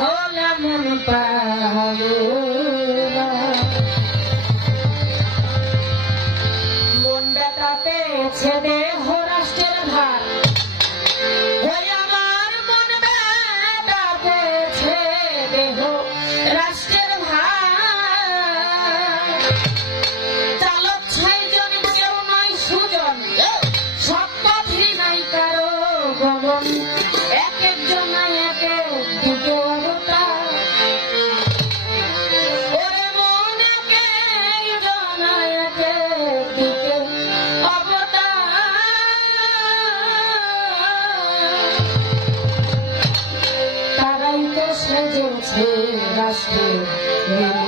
পাগল মন পাগল। Master.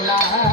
Allah.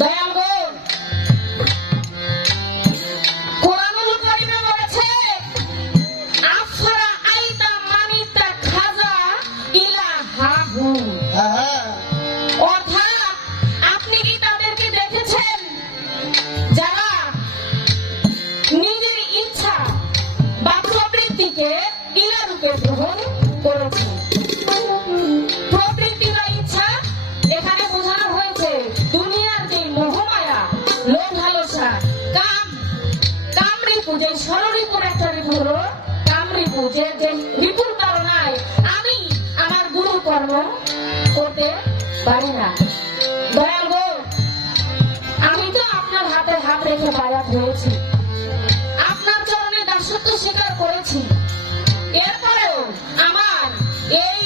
Bam! কামরিপু যে যে রিপুর কারণায় আমি আমার গুরু কর্ম করতে পারি না। গো, আমি তো আপনার হাতে হাত রেখে বায়াত হয়েছি। আপনার চরণে দাসত্ব স্বীকার করেছি। এরপরেও আমার এই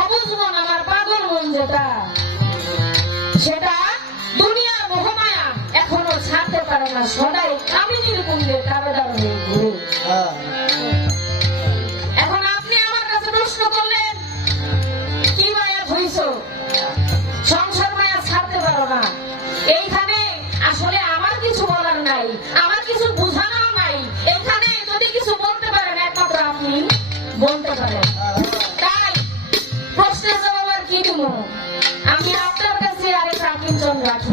অবুঝ আমার পাগল মন যেটা, সেটা দুনিয়ার মোহমায়া এখনও ছাড়তে পারে না। সদাই কামিনীর কুণ্ডে দাবেদার হয়ে ঘুরে। এইখানে আসলে আমার কিছু বলার নাই, আমার কিছু বোঝানোর নাই। এখানে যদি কিছু বলতে পারেন, একমাত্র আপনি বলতে পারেন। তাই প্রশ্নের জবাব আর কি দিব? আমি আপনার কাছে আরেকটা কিঞ্চন রাখি